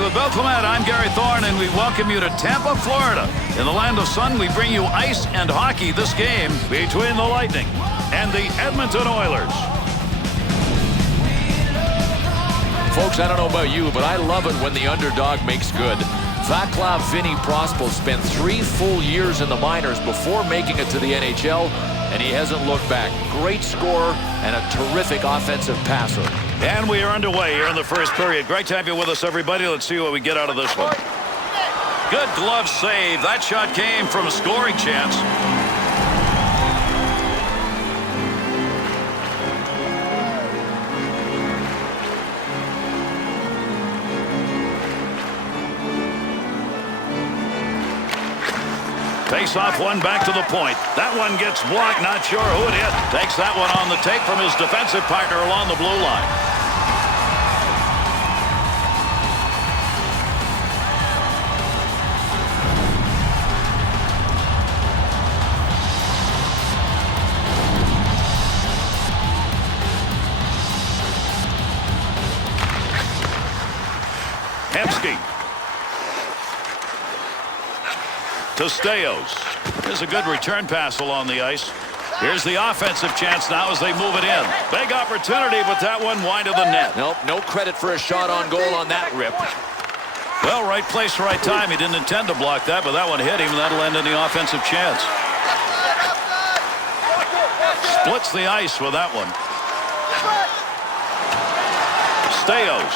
morning with Bill Clement. I'm Gary Thorne, and we welcome you to Tampa, Florida. In the land of sun, we bring you ice and hockey. This game between the Lightning and the Edmonton Oilers. Folks, I don't know about you, but I love it when the underdog makes good. Vaclav Vinny Prospal spent 3 full years in the minors before making it to the NHL, and he hasn't looked back. Great scorer and a terrific offensive passer. And we are underway here in the first period. Great to have you with us, everybody. Let's see what we get out of this one. Good glove save. That shot came from a scoring chance. Face off one back to the point. That one gets blocked. Not sure who it hit. Takes that one on the tape from his defensive partner along the blue line. Hemsky. To Staios. There's a good return pass along the ice. Here's the offensive chance now as they move it in. Big opportunity, but that one wide of the net. Nope, no credit for a shot on goal on that rip. Well, right place, right time. He didn't intend to block that, but that one hit him, and that'll end in the offensive chance. Splits the ice with that one. Staios.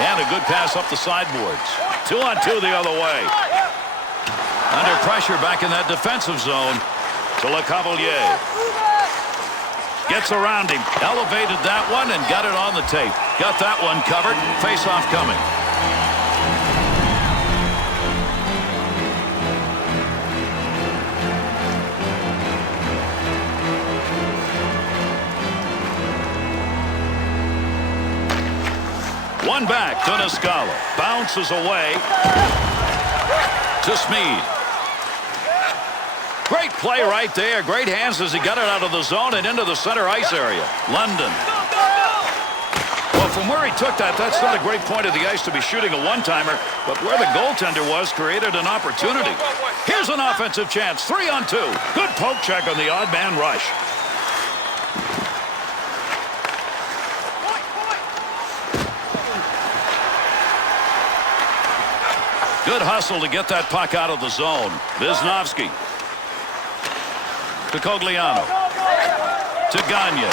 And a good pass up the sideboards. 2-on-2 the other way. Under pressure back in that defensive zone to LeCavalier. Gets around him. Elevated that one and got it on the tape. Got that one covered. Face-off coming. One back to Niscala. Bounces away to Smead. Great play right there. Great hands as he got it out of the zone and into the center ice area. London. Well, from where he took that, that's not a great point of the ice to be shooting a one-timer, but where the goaltender was created an opportunity. Here's an offensive chance. 3-on-2. Good poke check on the odd man rush. Good hustle to get that puck out of the zone. Wisniewski. To Cogliano. To Gagne.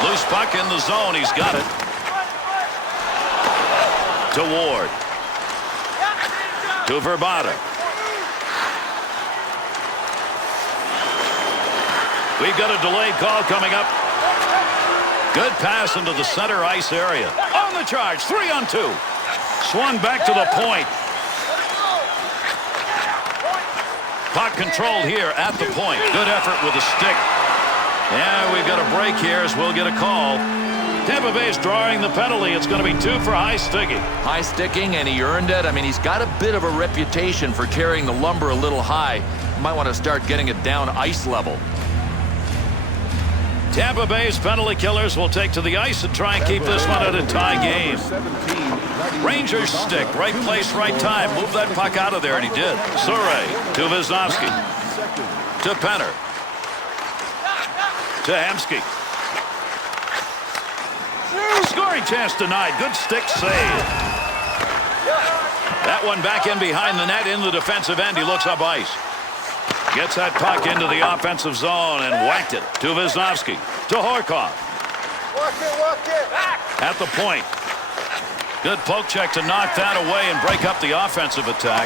Loose puck in the zone. He's got it. To Ward. To Verbata. We've got a delayed call coming up. Good pass into the center ice area. On the charge. 3-on-2. Swung back to the point. Puck controlled here at the point. Good effort with a stick. Yeah, we've got a break here as we'll get a call. Tampa Bay's drawing the penalty. It's going to be 2 for high sticking. High sticking, and he earned it. I mean, he's got a bit of a reputation for carrying the lumber a little high. You might want to start getting it down ice level. Tampa Bay's penalty killers will take to the ice and try and keep this one at a tie game. Rangers stick, right place, right time. Move that puck out of there, and he did. Surrey to Wisniewski. To Penner. To Hemsky. Scoring chance denied. Good stick save. That one back in behind the net in the defensive end. He looks up ice. Gets that puck into the offensive zone and whacked it to Wisniewski. To Horkoff. At the point. Good poke check to knock that away and break up the offensive attack.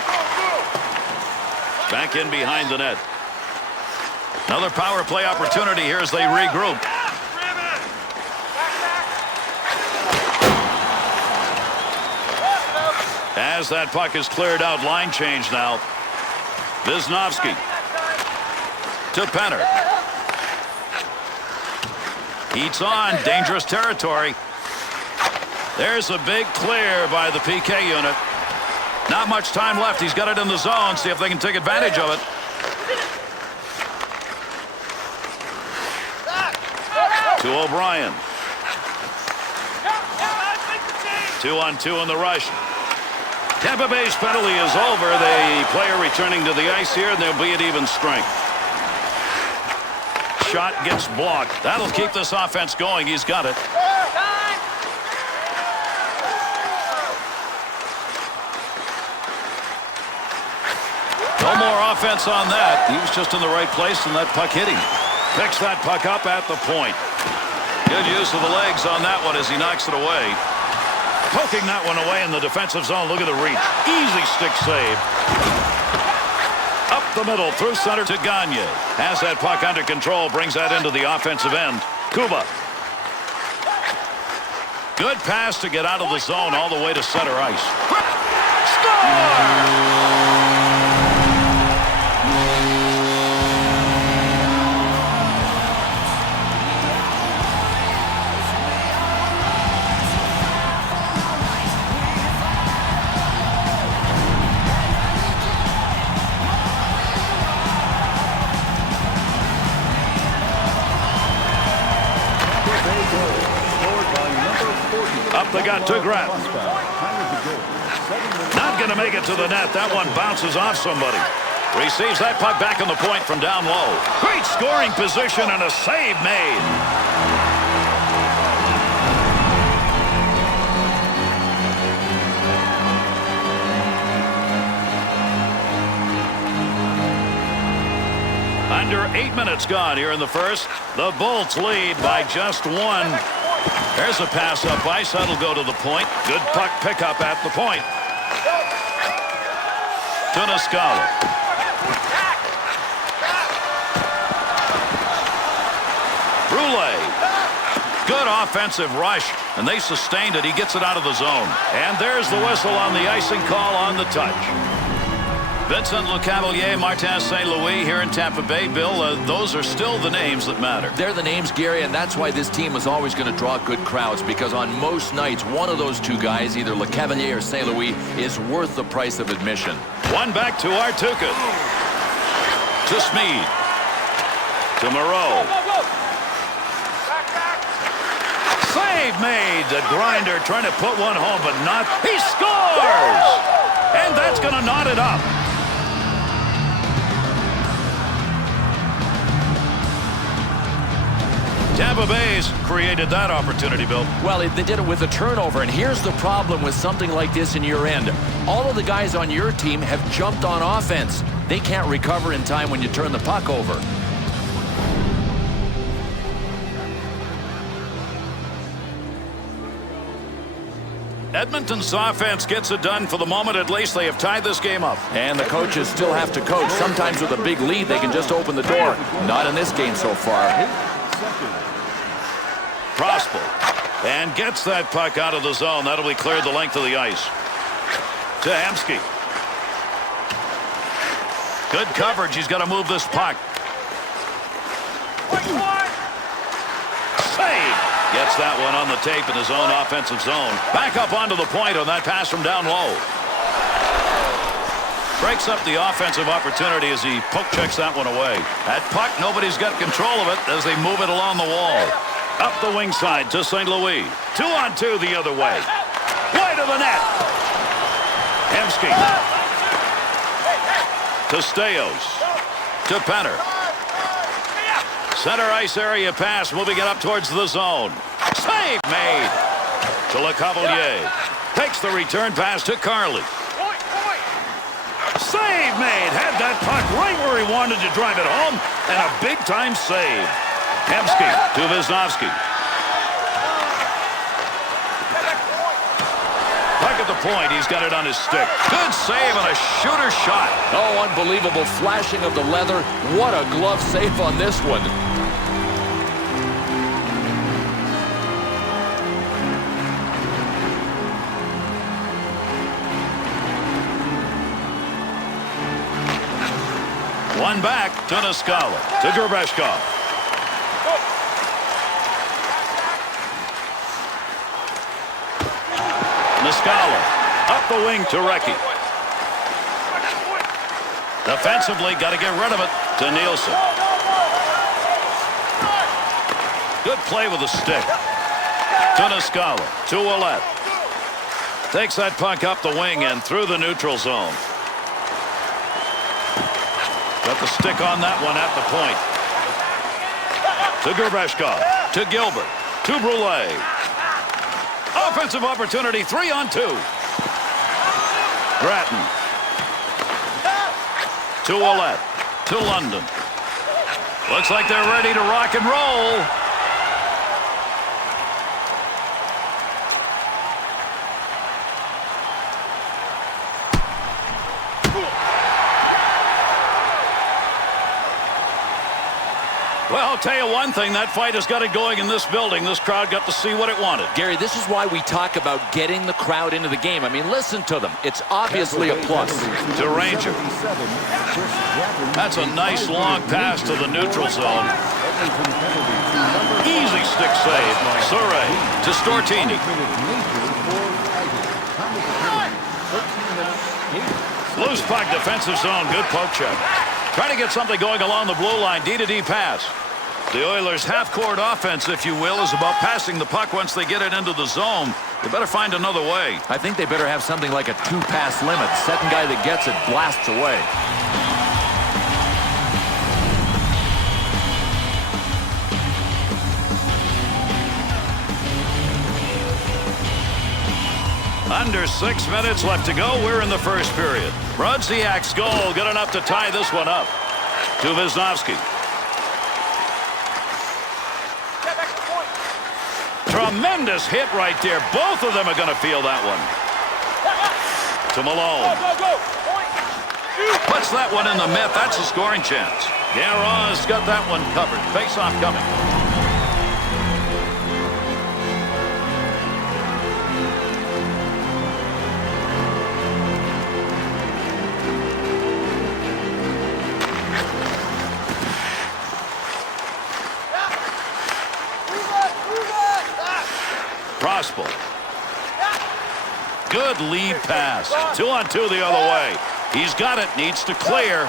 Back in behind the net. Another power play opportunity here as they regroup. As that puck is cleared out, line change now. Wisniewski. To Penner. Heats on. Dangerous territory. There's a big clear by the PK unit. Not much time left. He's got it in the zone. See if they can take advantage of it. To O'Brien. 2-on-2 in the rush. Tampa Bay's penalty is over. The player returning to the ice here, and they'll be at even strength. Shot gets blocked. That'll keep this offense going. He's got it. No more offense on that. He was just in the right place, and that puck hit him. Picks that puck up at the point. Good use of the legs on that one as he knocks it away. Poking that one away in the defensive zone. Look at the reach. Easy stick save. Up the middle through center to Gagne. Has that puck under control. Brings that into the offensive end. Kuba. Good pass to get out of the zone all the way to center ice. Score! Up they got Tugrat. Not going to make it to the net. That one bounces off somebody. Receives that puck back on the point from down low. Great scoring position and a save made. Under 8 minutes gone here in the first. The Bolts lead by just one. There's a pass up ice. That'll go to the point. Good puck pickup at the point. Tuniscala. Brule. Good offensive rush, and they sustained it. He gets it out of the zone. And there's the whistle on the icing call on the touch. Vincent Lecavalier, Martin St. Louis here in Tampa Bay. Bill, those are still the names that matter. They're the names, Gary, and that's why this team is always going to draw good crowds, because on most nights, one of those two guys, either Lecavalier or St. Louis, is worth the price of admission. One back to Artuka. To Smead. To Moreau. Save made. The Grinder trying to put one home, but not. He scores! And that's going to knot it up. Tampa Bay's created that opportunity, Bill. Well, they did it with a turnover, and here's the problem with something like this in your end. All of the guys on your team have jumped on offense. They can't recover in time when you turn the puck over. Edmonton's offense gets it done for the moment. At least they have tied this game up. And the coaches still have to coach. Sometimes with a big lead, they can just open the door. Not in this game so far. Prospel. And gets that puck out of the zone. That'll be cleared the length of the ice. To Hemsky. Good coverage. He's got to move this puck. Save. Gets that one on the tape in his own offensive zone. Back up onto the point on that pass from down low. Breaks up the offensive opportunity as he poke checks that one away. That puck, nobody's got control of it as they move it along the wall. Up the wing side to St. Louis. 2-on-2 the other way. Wide of the net. Hemsky. To Staios. To Penner. Center ice area pass, moving it up towards the zone. Save made. To Lecavalier. Takes the return pass to Carly. Save made. Had that puck right where he wanted to drive it home, and a big-time save. Hemsky to Wisnowski. Puck at the point. He's got it on his stick. Good save and a shooter shot. Oh, unbelievable flashing of the leather. What a glove save on this one. One back to Tuniscala. To Gerbeshkov. Tuniscala. Up the wing to Recchi. Defensively, got to get rid of it to Nielsen. Good play with the stick. Tuniscala to Ouellette. Takes that puck up the wing and through the neutral zone. Got the stick on that one at the point. To Gervashkov. To Gilbert. To Brule. Offensive opportunity. 3-on-2. Grattan. To Ouellette. To London. Looks like they're ready to rock and roll. Well, I'll tell you one thing, that fight has got it going in this building. This crowd got to see what it wanted. Gary, this is why we talk about getting the crowd into the game. I mean, listen to them. It's obviously a plus. To Ranger. That's a nice long pass to the neutral zone. Easy stick save. Surrey to Stortini. Loose puck, defensive zone. Good poke check. Trying to get something going along the blue line. D-to-D pass. The Oilers' half-court offense, if you will, is about passing the puck once they get it into the zone. They better find another way. I think they better have something like a 2-pass limit. Second guy that gets it blasts away. Under 6 minutes left to go. We're in the first period. Brodziak's goal good enough to tie this one up. To Wisnowski. Tremendous hit right there. Both of them are going to feel that one. To Malone. Puts that one in the net. That's a scoring chance. Guérin's got that one covered. Face-off coming. Good lead pass. 2-on-2 the other way. He's got it. Needs to clear.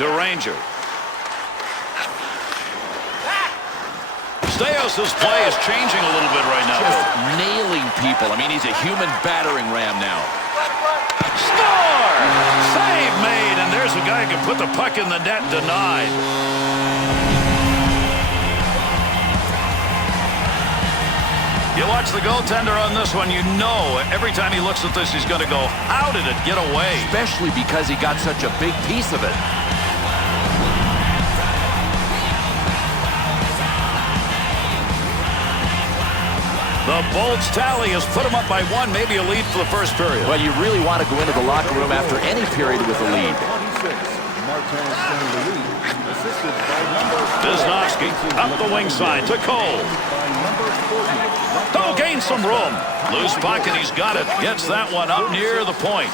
To Ranger. Staios' play is changing a little bit right now. Just nailing people. I mean, he's a human battering ram now. Score! Save made, and there's a guy who can put the puck in the net. Denied. You watch the goaltender on this one, you know every time he looks at this, he's going to go, how did it get away? Especially because he got such a big piece of it. The Bolts tally has put him up by 1, maybe a lead for the first period. Well, you really want to go into the locker room after any period with a lead. Wisnowski up the wing side to Cole. Oh, gain some room. Loose puck, and he's got it. Gets that one up near the point.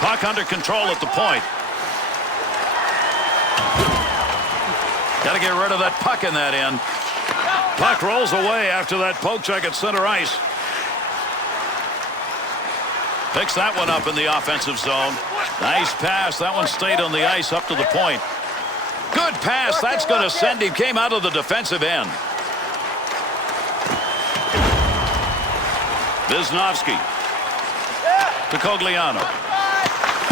Puck under control at the point. Got to get rid of that puck in that end. Puck rolls away after that poke check at center ice. Picks that one up in the offensive zone. Nice pass. That one stayed on the ice up to the point. Good pass. That's going to send him. Came out of the defensive end. Wisnowski. To Cogliano.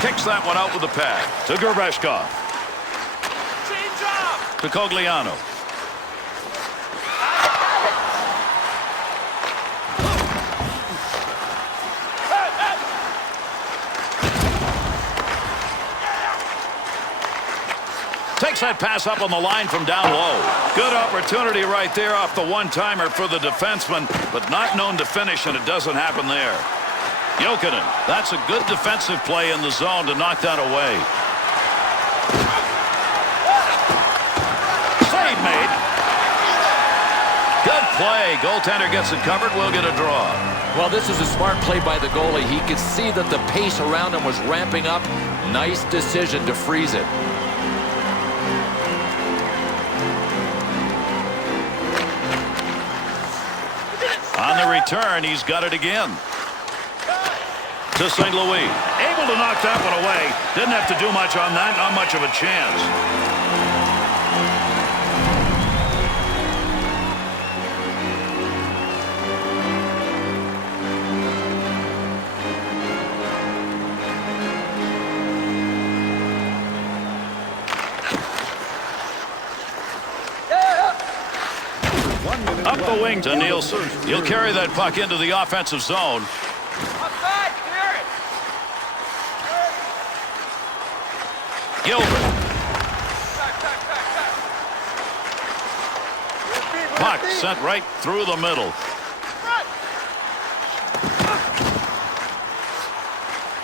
Kicks that one out with the pad. To Gervashkov. To Cogliano. Takes that pass up on the line from down low. Good opportunity right there off the one-timer for the defenseman, but not known to finish, and it doesn't happen there. Jokinen, that's a good defensive play in the zone to knock that away. Save made. Good play. Goaltender gets it covered. We'll get a draw. Well, this is a smart play by the goalie. He could see that the pace around him was ramping up. Nice decision to freeze it. On the return, he's got it again. To St. Louis. Able to knock that one away. Didn't have to do much on that. Not much of a chance. Wing to Nielsen. He'll carry that puck into the offensive zone. Gilbert. Puck sent right through the middle.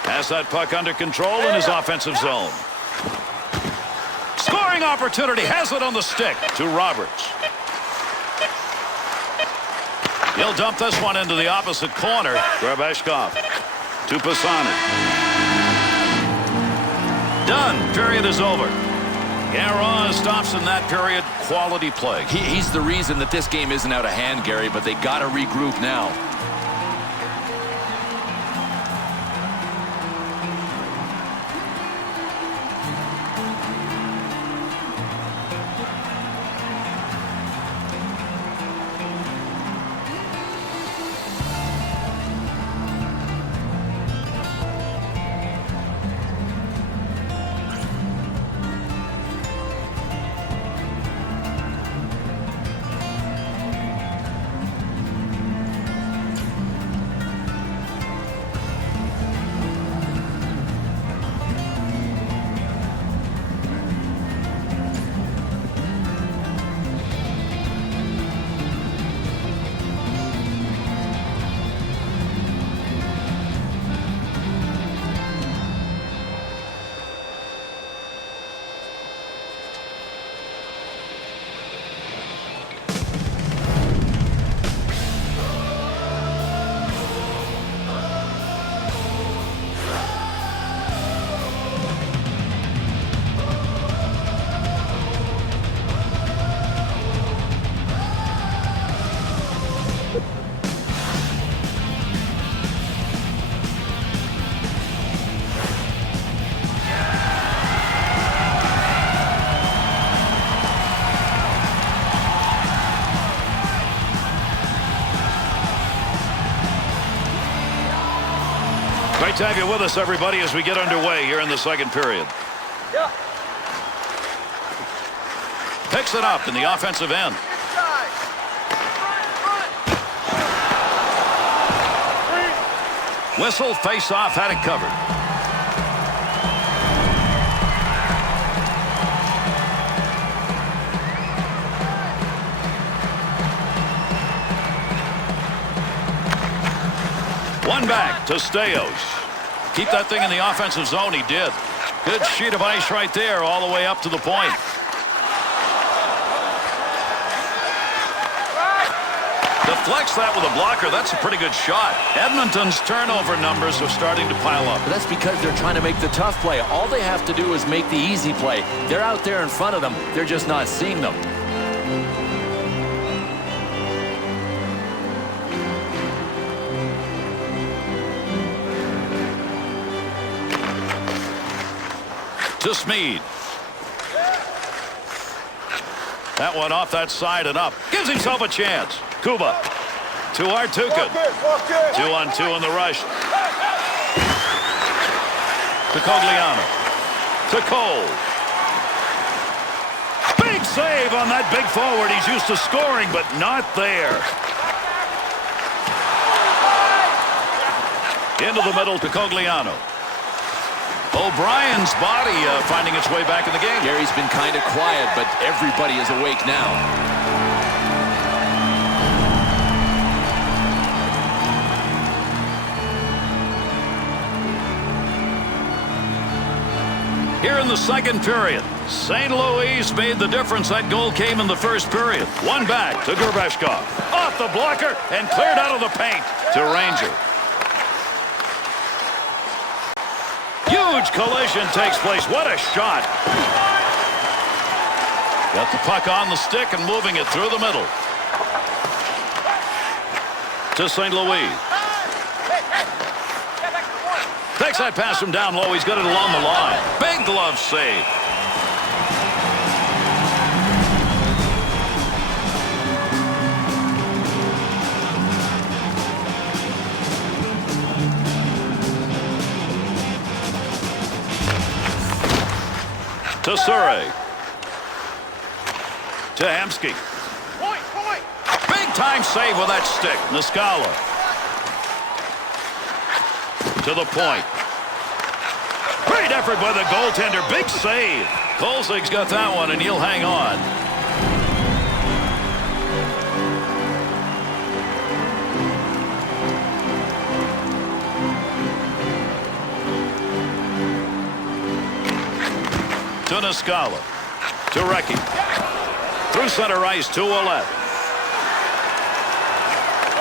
Has that puck under control in his offensive zone. Scoring opportunity. Has it on the stick to Roberts. He'll dump this one into the opposite corner. Graveshkov to Pisani. Done. Period is over. Guerin stops in that period. Quality play. He's the reason that this game isn't out of hand, Gary, but they got to regroup now. Great to have you with us, everybody, as we get underway here in the second period. Picks it up in the offensive end. Whistle, face-off, had it covered. One back to Staios. Keep that thing in the offensive zone. He did. Good sheet of ice right there all the way up to the point. Deflects that with a blocker. That's a pretty good shot. Edmonton's turnover numbers are starting to pile up. But that's because they're trying to make the tough play. All they have to do is make the easy play. They're out there in front of them. They're just not seeing them. To Smead. That one off that side and up. Gives himself a chance. Kuba to Artukin. 2-on-2 in the rush. To Cogliano. To Cole. Big save on that big forward. He's used to scoring, but not there. Into the middle to Cogliano. O'Brien's body finding its way back in the game. Gary's been kind of quiet, but everybody is awake now. Here in the second period, St. Louis made the difference. That goal came in the first period. One back to Graveshkov. Off the blocker and cleared out of the paint to Ranger. Huge collision takes place. What a shot. Got the puck on the stick and moving it through the middle. To St. Louis. Takes that pass from down low. He's got it along the line. Big glove save. To Surrey. To Hemsky. Big time save with that stick. Niskala. To the point. Great effort by the goaltender. Big save. Kolzig's got that one, and he'll hang on. To Niskala. To Recchi. Through center ice to Ouellette.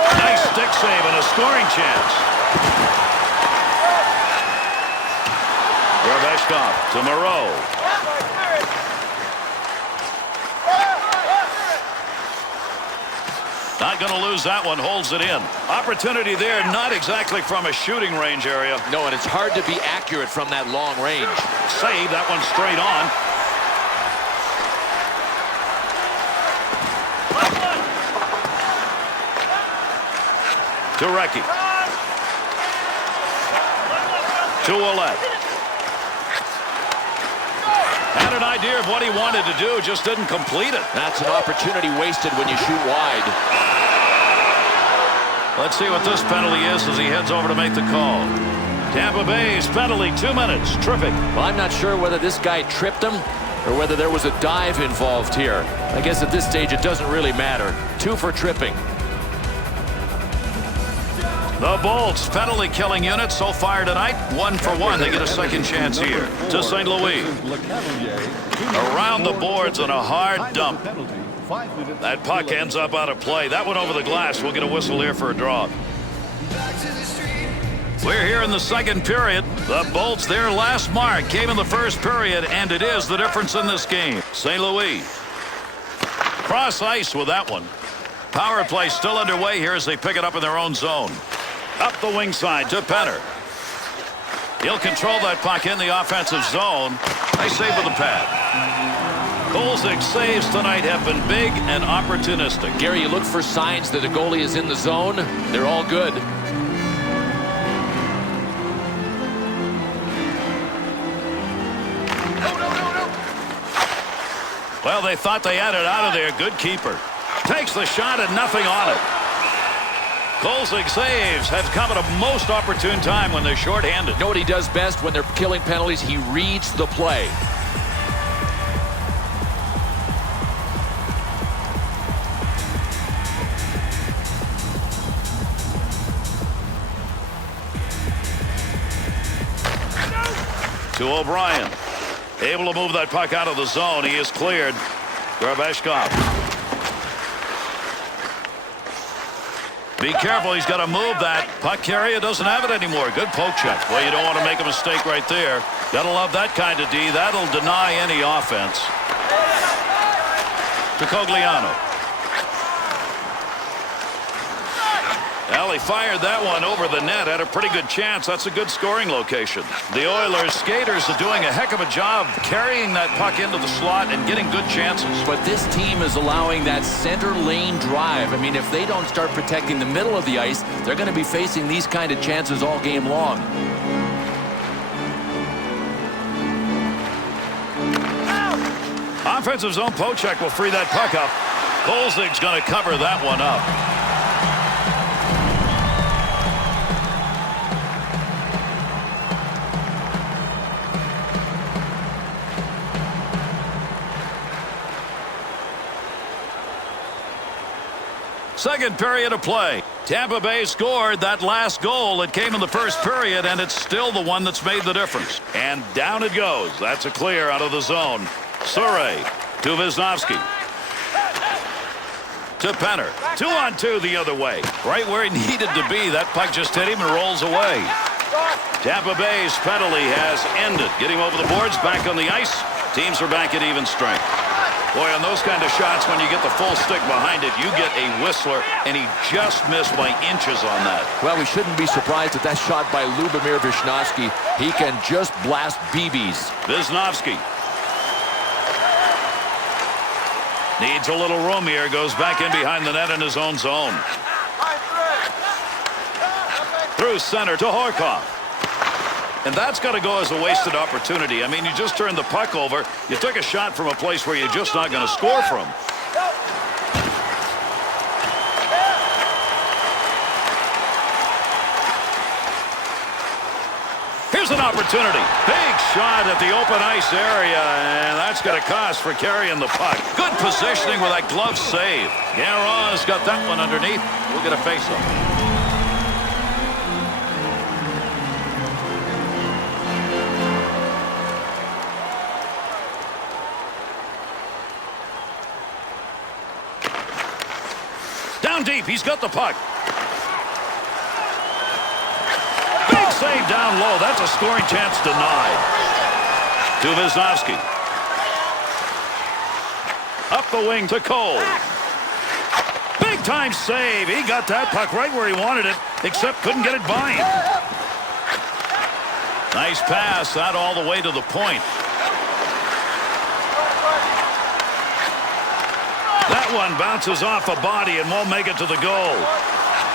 Nice stick save and a scoring chance. Garbeshkov to Moreau. Not going to lose that one. Holds it in. Opportunity there, not exactly from a shooting range area. No, and it's hard to be accurate from that long range. Save that one straight on. To Recchi. To Ouellette. Had an idea of what he wanted to do, just didn't complete it. That's an opportunity wasted when you shoot wide. Let's see what this penalty is as he heads over to make the call. Tampa Bay's penalty, 2 minutes. Tripping. Well, I'm not sure whether this guy tripped him or whether there was a dive involved here. I guess at this stage it doesn't really matter. 2 for tripping. The Bolts penalty killing unit so far tonight, 1 for 1. They get a second chance here to St. Louis. Around the boards on a hard dump. That puck ends up out of play. That went over the glass. We'll get a whistle here for a draw. We're here in the second period. The Bolts, their last mark came in the first period, and it is the difference in this game. St. Louis cross ice with that one. Power play still underway here as they pick it up in their own zone. Up the wing side to Penner. He'll control that puck in the offensive zone. Nice save with the pad. Kolzig saves tonight have been big and opportunistic. Gary, you look for signs that a goalie is in the zone. They're all good. Well, they thought they had it out of there. Good keeper. Takes the shot and nothing on it. Kolzig saves have come at a most opportune time when they're shorthanded. You know what he does best when they're killing penalties? He reads the play. To O'Brien. Able to move that puck out of the zone. He is cleared. Garbeshkov. Be careful, he's got to move that. Puck carrier doesn't have it anymore. Good poke check. Well, you don't want to make a mistake right there. Gotta love that kind of D. That'll deny any offense. To Cogliano. Well, he fired that one over the net. Had a pretty good chance. That's a good scoring location. The Oilers skaters are doing a heck of a job carrying that puck into the slot and getting good chances. But this team is allowing that center lane drive. I mean, if they don't start protecting the middle of the ice, they're going to be facing these kind of chances all game long. Offensive zone poke check will free that puck up. Kolzig's going to cover that one up. Second period of play. Tampa Bay scored that last goal. It came in the first period, and it's still the one that's made the difference. And down it goes. That's a clear out of the zone. Surrey to Wisnowski. To Penner. 2-on-2 the other way. Right where he needed to be. That puck just hit him and rolls away. Tampa Bay's penalty has ended. Getting over the boards, back on the ice. Teams are back at even strength. Boy, on those kind of shots, when you get the full stick behind it, you get a whistler, and he just missed by inches on that. Well, we shouldn't be surprised at that shot by Lubomir Wisnowski. He can just blast BBs. Wisnowski. Needs a little room here. Goes back in behind the net in his own zone. Through center to Horkoff. And that's got to go as a wasted opportunity. I mean, you just turned the puck over. You took a shot from a place where you're just not going to score from. Here's an opportunity. Big shot at the open ice area, and that's going to cost for carrying the puck. Good positioning with that glove save. Guérin's got that one underneath. We'll get a face-off. Down deep, he's got the puck. Big save down low. That's a scoring chance denied. To Wisniewski. Up the wing to Cole. Big time save. He got that puck right where he wanted it, except couldn't get it by him. Nice pass, that all the way to the point. That one bounces off a body and won't make it to the goal.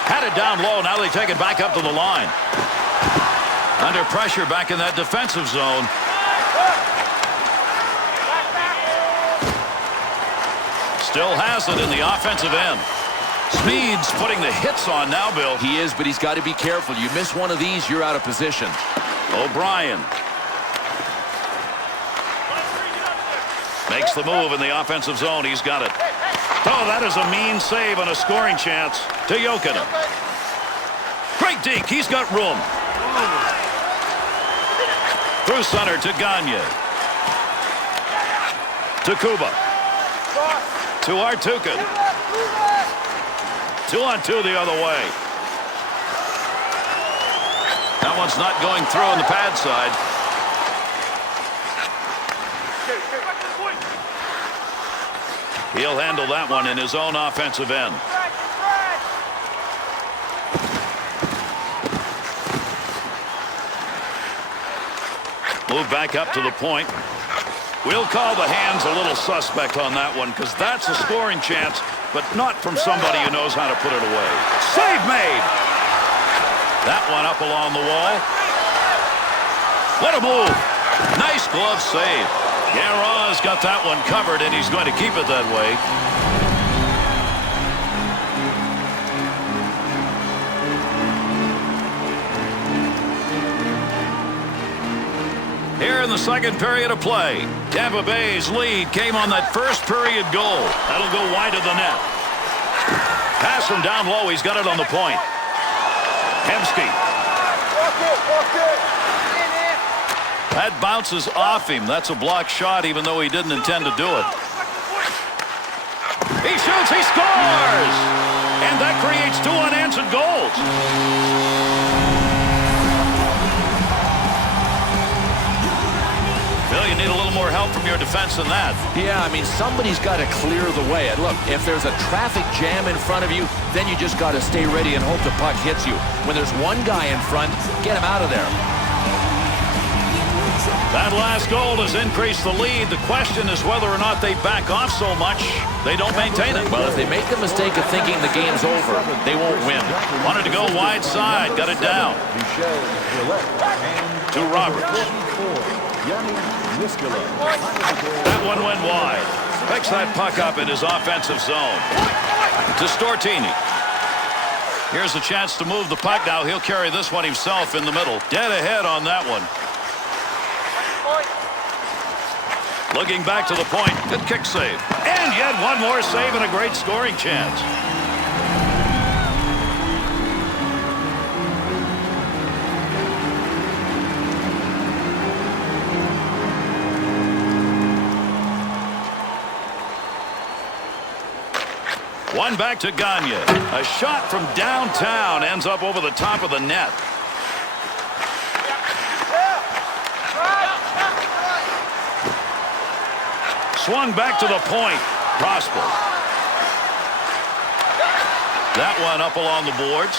Had it down low. Now they take it back up to the line. Under pressure back in that defensive zone. Still has it in the offensive end. Smead's putting the hits on now, Bill. He is, but he's got to be careful. You miss one of these, you're out of position. O'Brien. Makes the move in the offensive zone. He's got it. Oh, that is a mean save and a scoring chance to Jokinen. Great deke. He's got room. Through center to Gagne. To Kuba. To Artukin. 2-on-2 the other way. That one's not going through on the pad side. He'll handle that one in his own offensive end. Move back up to the point. We'll call the hands a little suspect on that one because that's a scoring chance, but not from somebody who knows how to put it away. Save made. That one up along the wall. What a move. Nice glove save. Guérin's got that one covered, and he's going to keep it that way. Here in the second period of play, Tampa Bay's lead came on that first period goal. That'll go wide of the net. Pass from down low. He's got it on the point. Hemsky. That bounces off him. That's a blocked shot, even though he didn't intend to do it. He shoots. He scores. And that creates 2 unanswered goals. Bill, you need a little more help from your defense than that. Yeah, I mean, somebody's got to clear the way. And look, if there's a traffic jam in front of you, then you just got to stay ready and hope the puck hits you. When there's one guy in front, get him out of there. That last goal has increased the lead. The question is whether or not they back off so much they don't maintain it. Well, if they make the mistake of thinking the game's over, they won't win. Wanted to go wide side. Got it down. To Roberts. That one went wide. Picks that puck up in his offensive zone. To Stortini. Here's a chance to move the puck now. He'll carry this one himself in the middle. Dead ahead on that one. Looking back to the point. Good kick save. And yet one more save and a great scoring chance. One back to Gagne. A shot from downtown ends up over the top of the net. Swung back to the point. Prosper. That one up along the boards.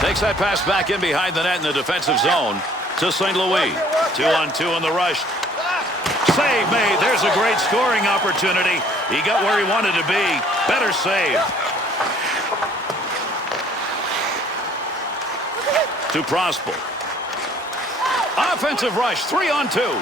Takes that pass back in behind the net in the defensive zone to St. Louis. 2-on-2 in the rush. Save made. There's a great scoring opportunity. He got where he wanted to be. Better save. To Prosper. Offensive rush. 3-on-2.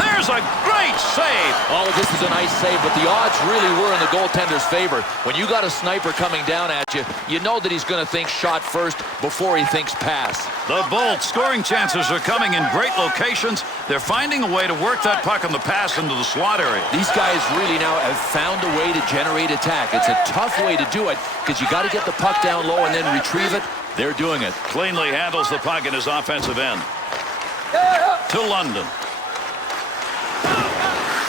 There's a great save. Oh, this is a nice save, but the odds really were in the goaltender's favor. When you got a sniper coming down at you, you know that he's going to think shot first before he thinks pass. The Bolts scoring chances are coming in great locations. They're finding a way to work that puck on the pass into the slot area. These guys really now have found a way to generate attack. It's a tough way to do it because you got to get the puck down low and then retrieve it. They're doing it. Cleanly handles the puck in his offensive end. To London.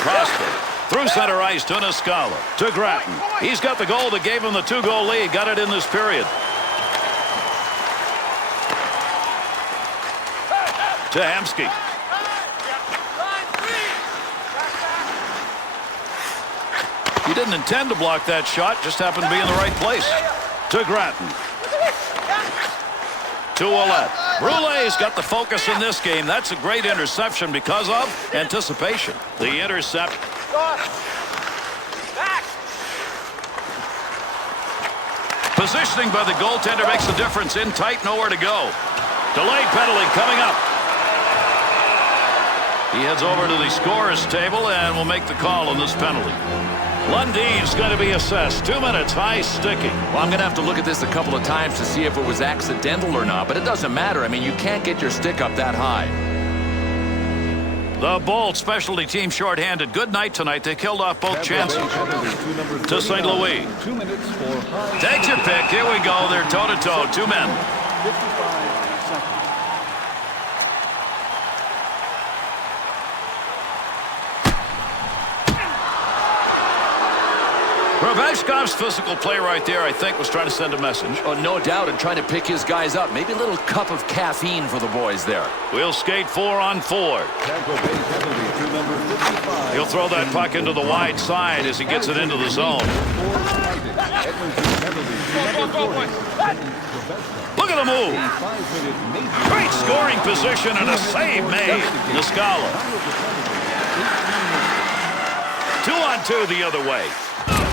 Prosper. Through center ice to Niscala. To Grattan. He's got the goal that gave him the 2-goal lead. Got it in this period. To Hemsky. He didn't intend to block that shot. Just happened to be in the right place. To Grattan. To Ouellette. Roulet's got the focus in this game. That's a great interception because of anticipation. The intercept. Positioning by the goaltender makes a difference. In tight, nowhere to go. Delayed penalty coming up. He heads over to the scorer's table and will make the call on this penalty. Lundin's going to be assessed. 2 minutes, high sticking. Well, I'm going to have to look at this a couple of times to see if it was accidental or not, but it doesn't matter. I mean, you can't get your stick up that high. The Bolts specialty team shorthanded. Good night tonight. They killed off both chances. To St. Louis. 2 minutes for high. Take your pick. Here we go. They're toe-to-toe. 2 men. 55 seconds. Roveshkov's physical play right there, I think, was trying to send a message. Oh, no doubt, and trying to pick his guys up. Maybe a little cup of caffeine for the boys there. We'll skate 4-on-4. Tampa Bay penalty to number 55. He'll throw that puck into the wide side as he gets it into the zone. Edmonton penalty to number 40. Look at the move. 5-minute major. Great scoring position and a save made. Niscala. 2-on-2 the other way.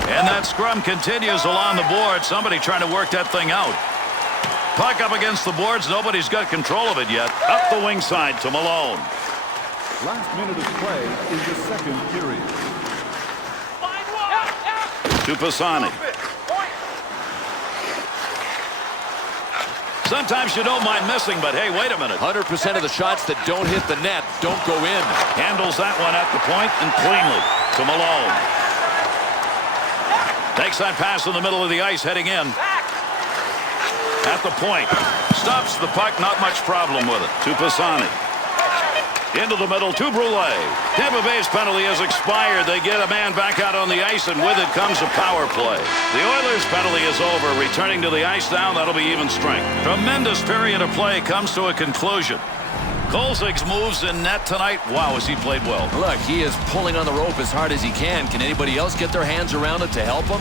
And that scrum continues along the board. Somebody trying to work that thing out. Puck up against the boards. Nobody's got control of it yet. Up the wing side to Malone. Last minute of play is the second period. To Pisani. Sometimes you don't mind missing, but hey, wait a minute. 100% of the shots that don't hit the net don't go in. Handles that one at the point and cleanly to Malone. Takes that pass in the middle of the ice heading in. At the point. Stops the puck, not much problem with it. To Pisani. Into the middle to Brule. Tampa Bay's penalty has expired. They get a man back out on the ice, and with it comes a power play. The Oilers' penalty is over. Returning to the ice now, that'll be even strength. Tremendous period of play comes to a conclusion. Kolzig's moves in net tonight. Wow, has he played well. Look, he is pulling on the rope as hard as he can. Can anybody else get their hands around it to help him?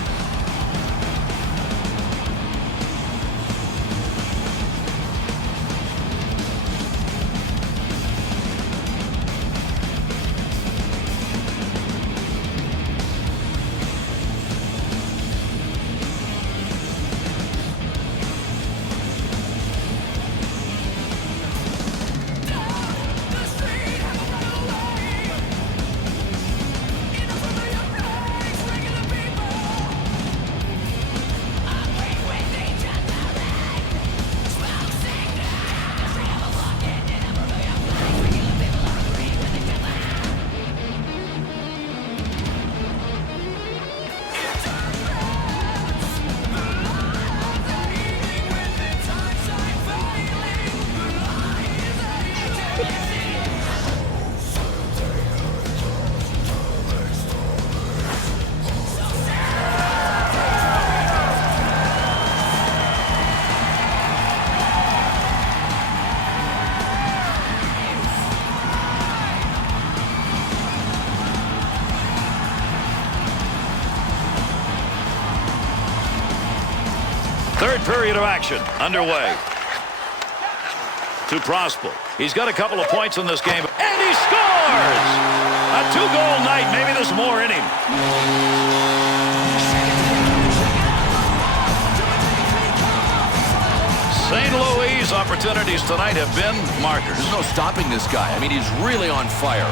Third period of action underway. To Prosper. He's got a couple of points in this game, and he scores! A 2-goal night. Maybe there's more in him. St. Louis' opportunities tonight have been markers. There's no stopping this guy. I mean, he's really on fire.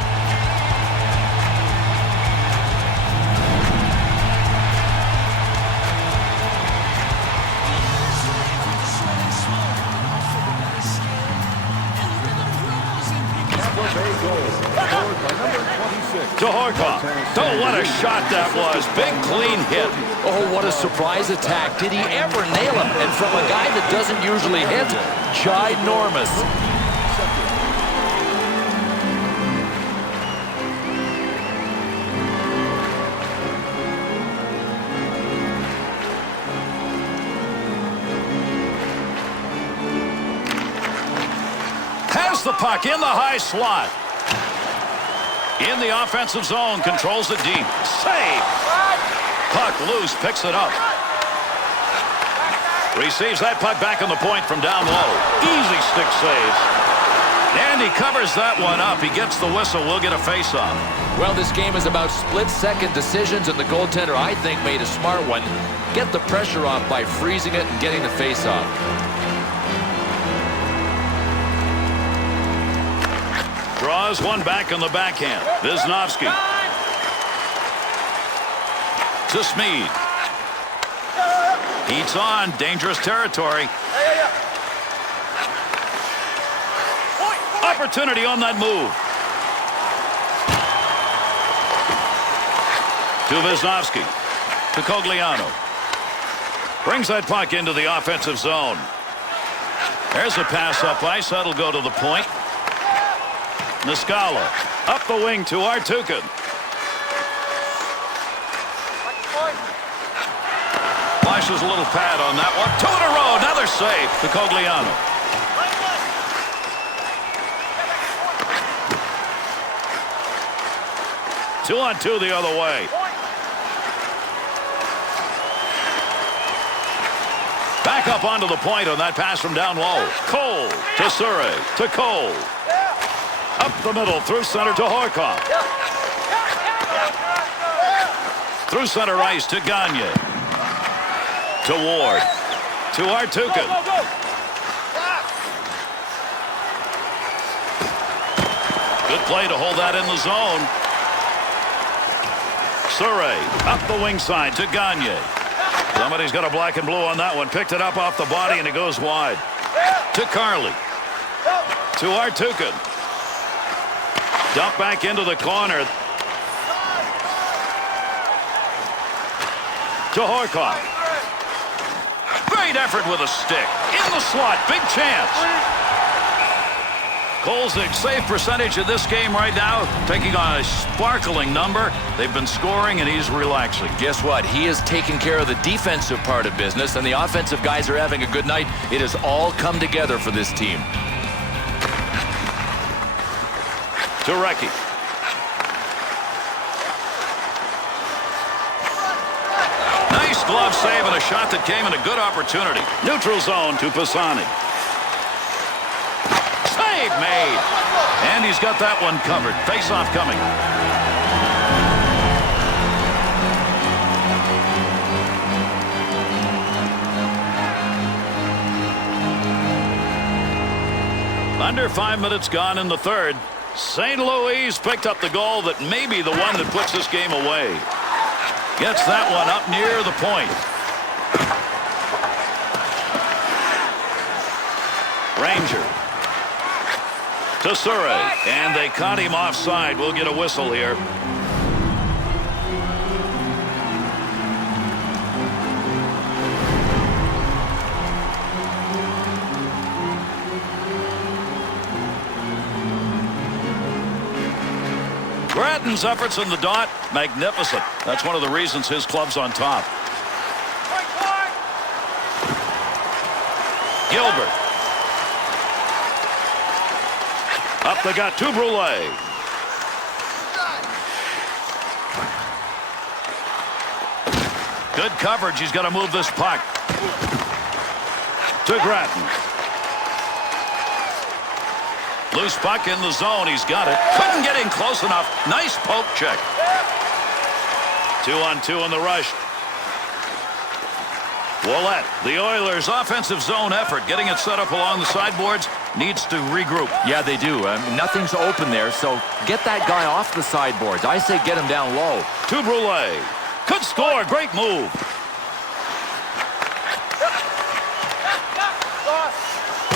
To Horkoff. Oh, what a shot that was. Big, clean hit. Oh, what a surprise attack. Did he ever nail him? And from a guy that doesn't usually hit, ginormous. Has the puck in the high slot. In the offensive zone, controls it deep. Save! Puck loose, picks it up. Receives that puck back on the point from down low. Easy stick save. And he covers that one up. He gets the whistle. We'll get a face-off. Well, this game is about split-second decisions, and the goaltender, I think, made a smart one. Get the pressure off by freezing it and getting the face-off. Draws one back on the backhand. Wisniewski. To Smead. Heats on. Dangerous territory. Opportunity on that move. To Wisniewski. To Cogliano. Brings that puck into the offensive zone. There's a pass up ice. That'll go to the point. Niscala up the wing to Artukin. Flashes a little pad on that one. 2 in a row. Another save to Cogliano. Two on two the other way. Back up onto the point on that pass from down low. Cole to Surrey to Cole. Up the middle, through center to Horkoff. Through center ice to Gagne. To Ward. To Artukin. Good play to hold that in the zone. Surrey up the wing side to Gagne. Somebody's got a black and blue on that one. Picked it up off the body and it goes wide. To Carly. To Artukin. Dump back into the corner. To Horkoff. Great effort with a stick. In the slot. Big chance. Kolzig save percentage in this game right now, taking on a sparkling number. They've been scoring and he's relaxing. Guess what? He is taking care of the defensive part of business, and the offensive guys are having a good night. It has all come together for this team. To Recchi. Nice glove save and a shot that came in a good opportunity. Neutral zone to Pisani. Save made. And he's got that one covered. Face-off coming. Under 5 minutes gone in the third. St. Louis picked up the goal that may be the one that puts this game away. Gets that one up near the point. Ranger. To Surrey. And they caught him offside. We'll get a whistle here. Gratton's efforts in the dot, magnificent. That's one of the reasons his club's on top. Gilbert. Up the gut to Brule. Good coverage. He's got to move this puck. To Gratton. Loose puck in the zone. He's got it. Couldn't get in close enough. Nice poke check. 2-on-2 in the rush. Ouellette, the Oilers' offensive zone effort, getting it set up along the sideboards, needs to regroup. Yeah, they do. Nothing's open there, so get that guy off the sideboards. I say get him down low. To Brule. Could score. Great move.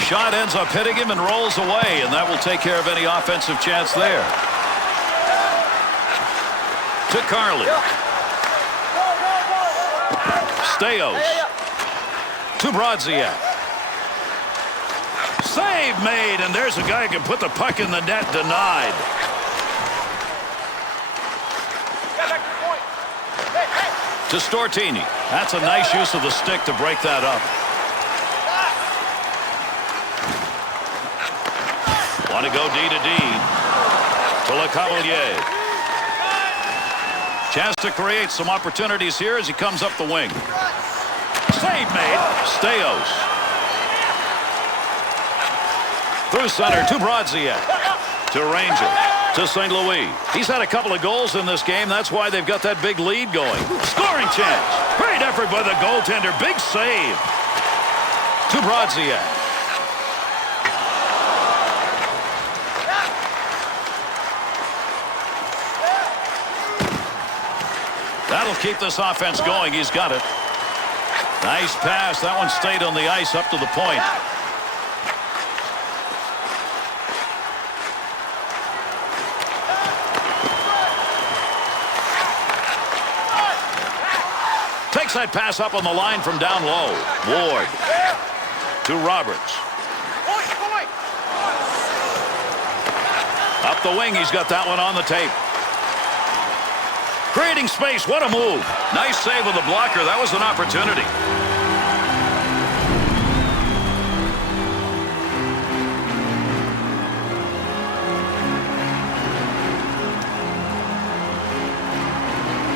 Shot ends up hitting him and rolls away, and that will take care of any offensive chance there. To Carly. Staios. To Brodziak. Save made, and there's a guy who can put the puck in the net. Denied. To Stortini. That's a nice use of the stick to break that up. Want to go D to D. To LeCavalier. Chance to create some opportunities here as he comes up the wing. Save made. Staios. Through center to Brodziak. To Ranger. To St. Louis. He's had a couple of goals in this game. That's why they've got that big lead going. Scoring chance. Great effort by the goaltender. Big save. To Brodziak. That'll keep this offense going. He's got it. Nice pass. That one stayed on the ice up to the point. Takes that pass up on the line from down low. Ward. To Roberts. Up the wing. He's got that one on the tape. Creating space. What a move. Nice save with the blocker. That was an opportunity.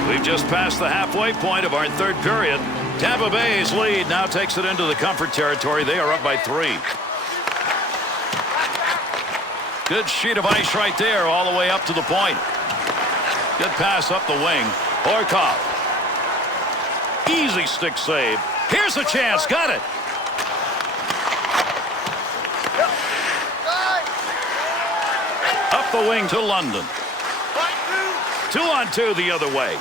We've just passed the halfway point of our third period. Tampa Bay's lead now takes it into the comfort territory. They are up by 3. Good sheet of ice right there all the way up to the point. Good pass up the wing. Horkoff. Easy stick save. Here's a chance. Got it. Up the wing to London. 2-on-2 the other way.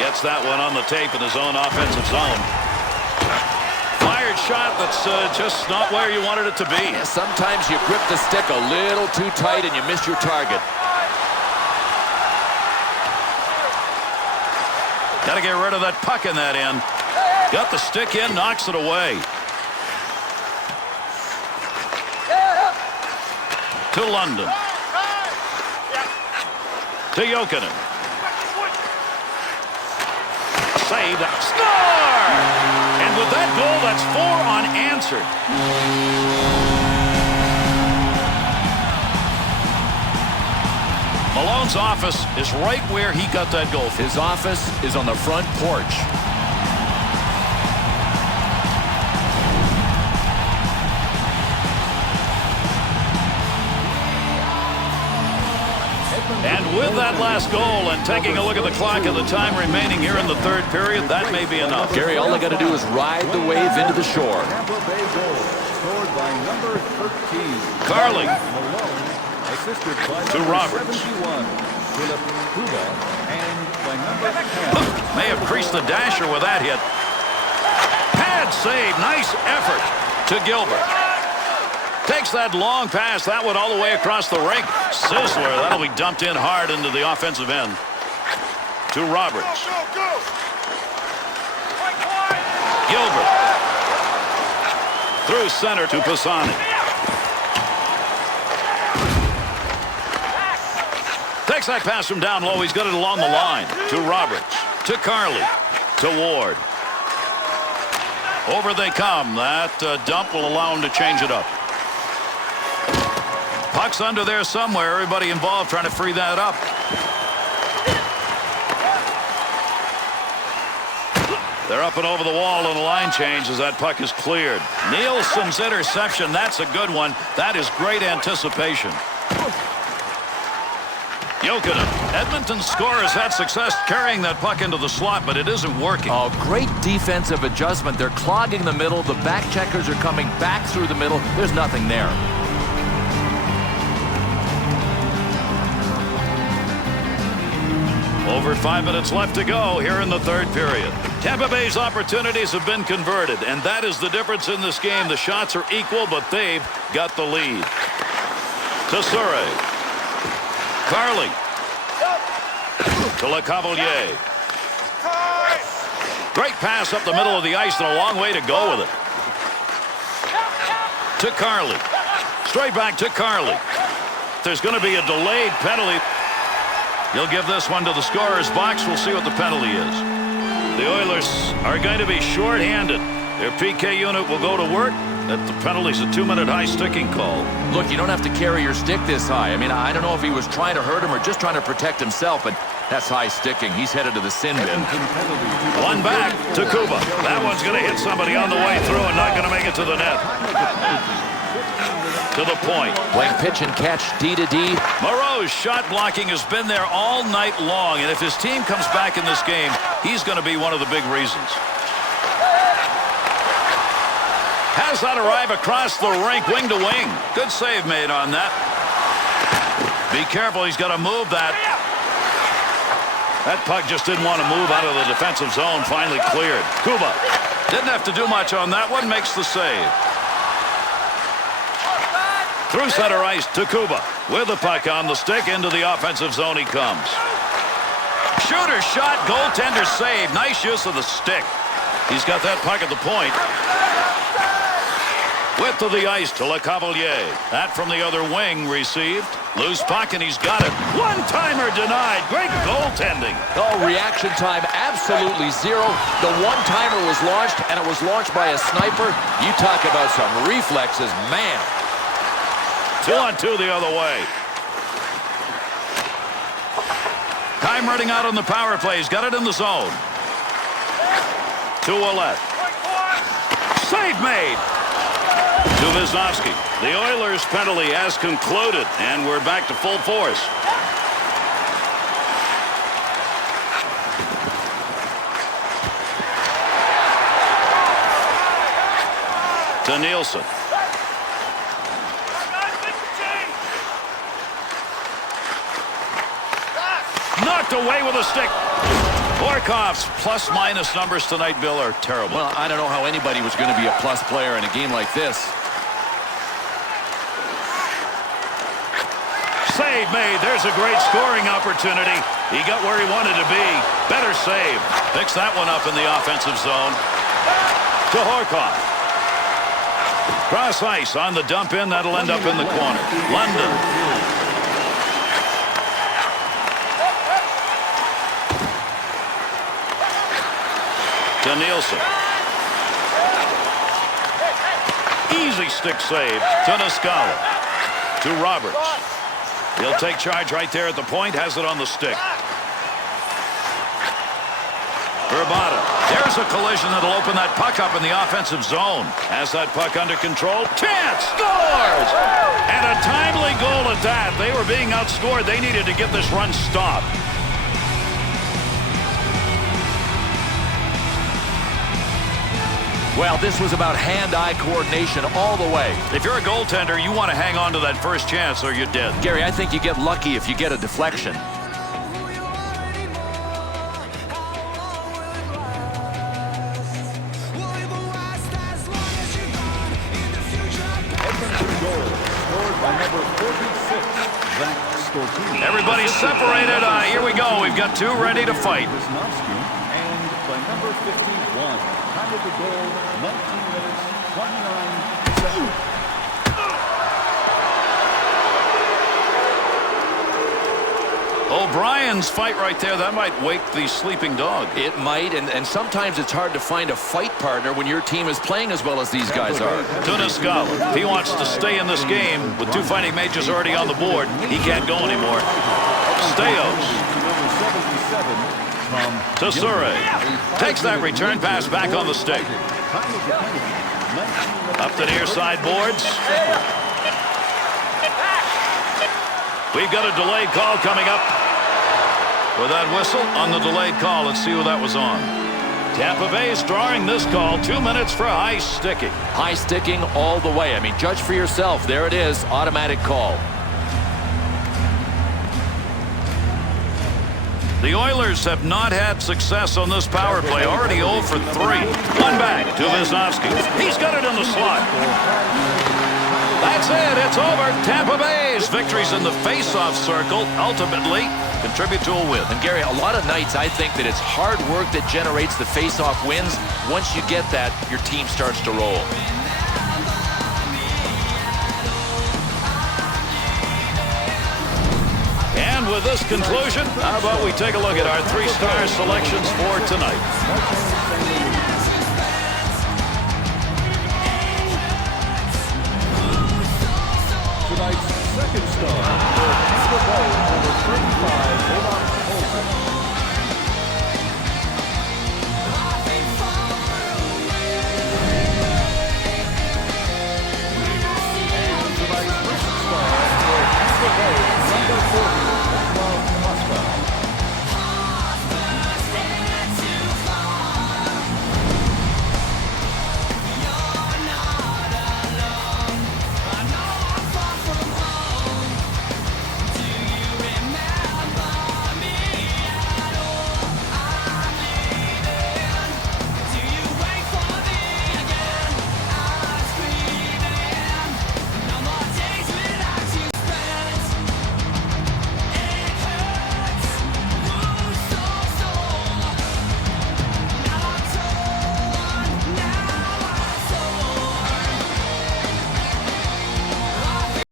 Gets that one on the tape in his own offensive zone. Fired shot that's just not where you wanted it to be. Yeah, sometimes you grip the stick a little too tight and you miss your target. Got to get rid of that puck in that end. Got the stick in, knocks it away. To London. To Jokinen. Save. Score! And with that goal, that's 4 unanswered. Malone's office is right where he got that goal. His office is on the front porch. And with that last goal and taking a look at the clock and the time remaining here in the third period, that may be enough. Gary, all they got to do is ride the wave into the shore. Tampa Bay goal scored by number 13. Carly. Malone, assisted by To number Roberts. 71. Philip Kuba, and by number 10. May have creased the dasher with that hit. Pad save. Nice effort to Gilbert. Takes that long pass. That one all the way across the rink. Sizzler. That'll be dumped in hard into the offensive end. To Roberts. Gilbert. Through center to Pisani. Takes that pass from down low. He's got it along the line. To Roberts. To Carly. To Ward. Over they come. That dump will allow him to change it up. Puck's under there somewhere. Everybody involved trying to free that up. They're up and over the wall on the line change as that puck is cleared. Nielsen's interception. That's a good one. That is great anticipation. Jokinen. Edmonton's scorer has had success carrying that puck into the slot, but it isn't working. Oh, great defensive adjustment. They're clogging the middle. The back checkers are coming back through the middle. There's nothing there. Over 5 minutes left to go here in the third period. Tampa Bay's opportunities have been converted, and that is the difference in this game. The shots are equal, but they've got the lead. To Surrey. Carly. to LeCavalier. Great pass up the middle of the ice and a long way to go with it. To Carly. Straight back to Carly. There's going to be a delayed penalty. He'll give this one to the scorer's box. We'll see what the penalty is. The Oilers are going to be short-handed. Their PK unit will go to work. That the penalty's a 2-minute high sticking call. Look, you don't have to carry your stick this high. I mean, I don't know if he was trying to hurt him or just trying to protect himself, but that's high sticking. He's headed to the sin bin. One back to Kuba. That one's going to hit somebody on the way through and not going to make it to the net. To the point. Playing pitch and catch, D to D. Moreau's shot blocking has been there all night long, and if his team comes back in this game, he's going to be one of the big reasons. Has that arrive across the rink, wing to wing. Good save made on that. Be careful, he's got to move that. That puck just didn't want to move out of the defensive zone, finally cleared. Kuba didn't have to do much on that one, makes the save. Through center ice to Kuba. With the puck on the stick, into the offensive zone he comes. Shooter shot, goaltender save. Nice use of the stick. He's got that puck at the point. Width of the ice to LeCavalier. That from the other wing received. Loose puck and he's got it. One-timer denied. Great goaltending. Oh, reaction time absolutely zero. The one-timer was launched, and it was launched by a sniper. You talk about some reflexes, man. 2-on-2 the other way. Time running out on the power play. He's got it in the zone. To Ouellette. Save made. To Wisnowski. The Oilers' penalty has concluded, and we're back to full force. To Nielsen. Knocked away with a stick. Borkoff's plus-minus numbers tonight, Bill, are terrible. Well, I don't know how anybody was going to be a plus player in a game like this. Save made. There's a great scoring opportunity. He got where he wanted to be. Better save. Picks that one up in the offensive zone. To Horkoff. Cross ice on the dump in. That'll end up in the corner. London. To Nielsen. Easy stick save to Niscala. To Roberts. He'll take charge right there at the point. Has it on the stick. Verbata. There's a collision that'll open that puck up in the offensive zone. Has that puck under control. Chance. Scores! And a timely goal at that. They were being outscored. They needed to get this run stopped. Well, this was about hand-eye coordination all the way. If you're a goaltender, you want to hang on to that first chance or you're dead. Gary, I think you get lucky if you get a deflection. Edmonton goal scored by number 46, Zach Stortini. Everybody's separated. Here we go. We've got two ready to fight. Wisnowski and by number 51. Time of the goal, 19 minutes, 29 seconds. O'Brien's fight right there, that might wake the sleeping dog. It might, and sometimes it's hard to find a fight partner when your team is playing as well as these guys are. To Niscala. He wants to stay in this game. With two fighting majors already on the board, he can't go anymore. Steos. To Surrey. Takes that return pass back on the stick. Up the near side boards. We've got a delayed call coming up. With that whistle on the delayed call, let's see who that was on. Tampa Bay's drawing this call. 2 minutes for high sticking. High sticking all the way. I mean, judge for yourself. There it is. Automatic call. The Oilers have not had success on this power play. Already 0 for 3. One back to Wisnowski. He's got it in the slot. That's it. It's over. Tampa Bay's victories in the face-off circle ultimately contribute to a win. And Gary, a lot of nights I think that it's hard work that generates the face-off wins. Once you get that, your team starts to roll. And with this conclusion, how about we take a look at our 3-star selections for tonight.